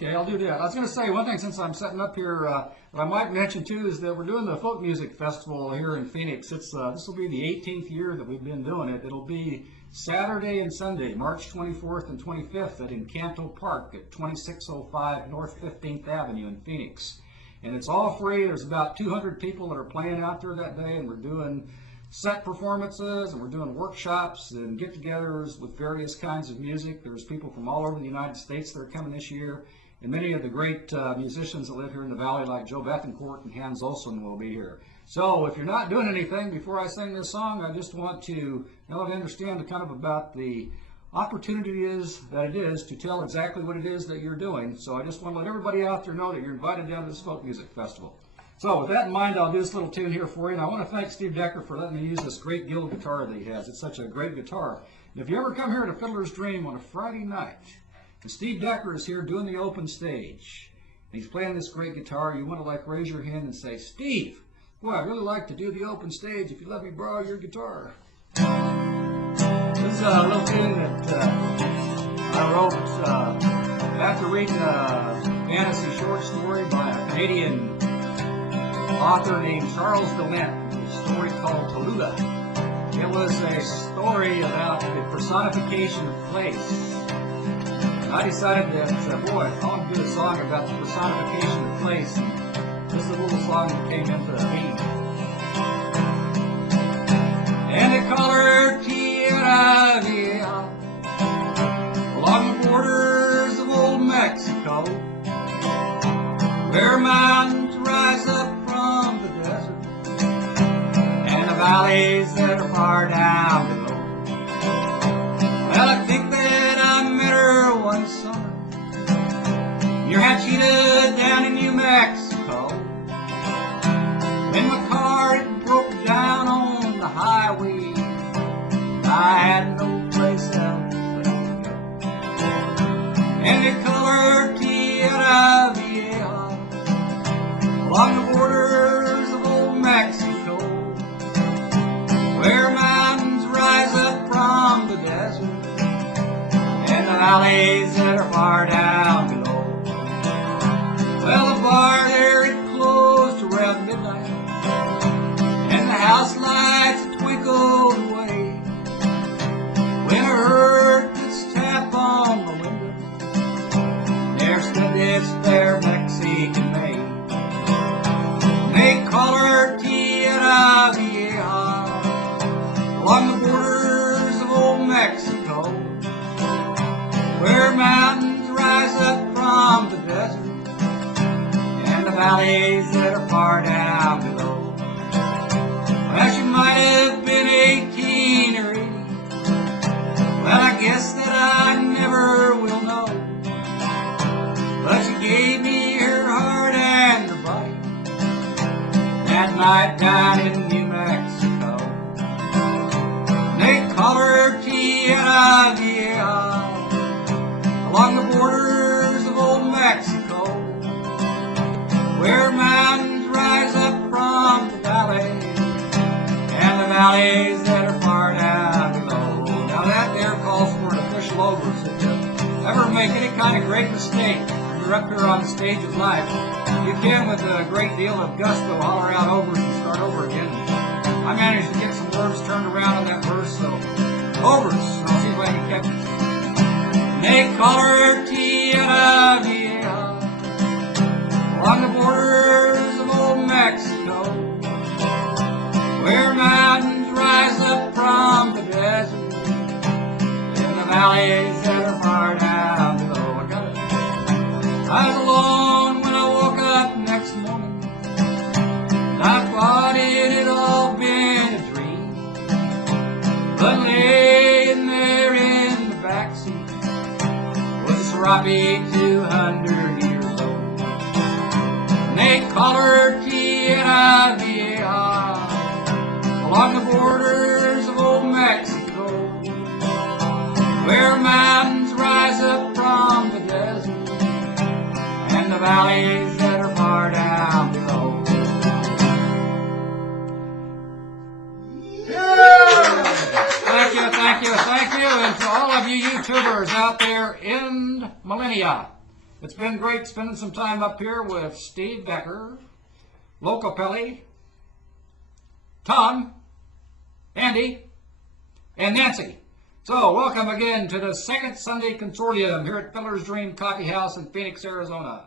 Okay, I'll do that. I was going to say one thing since I'm setting up here that I might mention too is that we're doing the Folk Music Festival here in Phoenix. This will be the 18th year that we've been doing it. It'll be Saturday and Sunday, March 24th and 25th at Encanto Park at 2605 North 15th Avenue in Phoenix. And it's all free. There's about 200 people that are playing out there that day, and we're doing set performances, and we're doing workshops and get-togethers with various kinds of music. There's people from all over the United States that are coming this year, and many of the great musicians that live here in the valley, like Joe Bethencourt and Hans Olsen, will be here. So if you're not doing anything before I sing this song, I just want to understand kind of about the opportunity that it is to tell exactly what it is that you're doing. So I just want to let everybody out there know that you're invited down to this folk music festival. So with that in mind, I'll do this little tune here for you, and I want to thank Steve Decker for letting me use this great Guild guitar that he has. It's such a great guitar. And if you ever come here to Fiddler's Dream on a Friday night, and Steve Decker is here doing the open stage, and he's playing this great guitar, you want to raise your hand and say, "Steve, boy, I'd really like to do the open stage if you let me borrow your guitar." This is a little tune that I wrote after reading a fantasy short story by a Canadian author named Charles Dement, a story called Tallulah. It was a story about the personification of place. And I decided that, boy, I want to do a song about the personification of place. And this is a little song that came into being. And they call her Tierra Vieja, along the borders of old Mexico, where mountains rise up from the desert, and the valleys that are far down below. Well, I think that I met her one summer near Hachita down in New Mexico, when my car it broke down on the highway. I had no place else to go, and they call her Tierra Vieja, along the borders of old Mexico, where mountains rise up from the desert, and the valleys that are far down below. Well, the bar there, it closed around midnight, and the house lights twinkled away, when I heard this tap on the window. There stood this fair Mexican maid. They call her Tierra Vieja, along the borders of old Mexico, where mountains rise up from the desert, and the valleys that are far down below. Well, she might have been 18 or 80. Well, I guess that I never will know, but she gave me her heart and her body that night down in New Mexico. They call her Tierra Vieja, along the borders of old Mexico, where mountains rise up from the valley, and the valleys that are far down below. Now that there calls for an official over. So if you ever make any kind of great mistake, you're up here on the stage of life, you can, with a great deal of gusto, holler out overs and start over again. I managed to get some words turned around on that verse, so overs. I'll see if I can catch it. They call her Tierra Vieja, along the borders of old Mexico, where mountains rise up from the desert, and the valleys that are far down below. I got it. I was alone when I woke up next morning, and I thought it had all been a dream, but laying there in the backseat was a sloppy 200 years old. And they call her Tierra Vieja, along the borders of old Mexico, where mountains rise up from the desert, and the valleys that are far down below. Thank you, thank you, thank you, and to all of you YouTubers out there in millennia, It's been great spending some time up here with Steve Becker, Locapelli, Tom, Andy, and Nancy. So, welcome again to the Second Sunday Consortium here at Feller's Dream Coffee House in Phoenix, Arizona.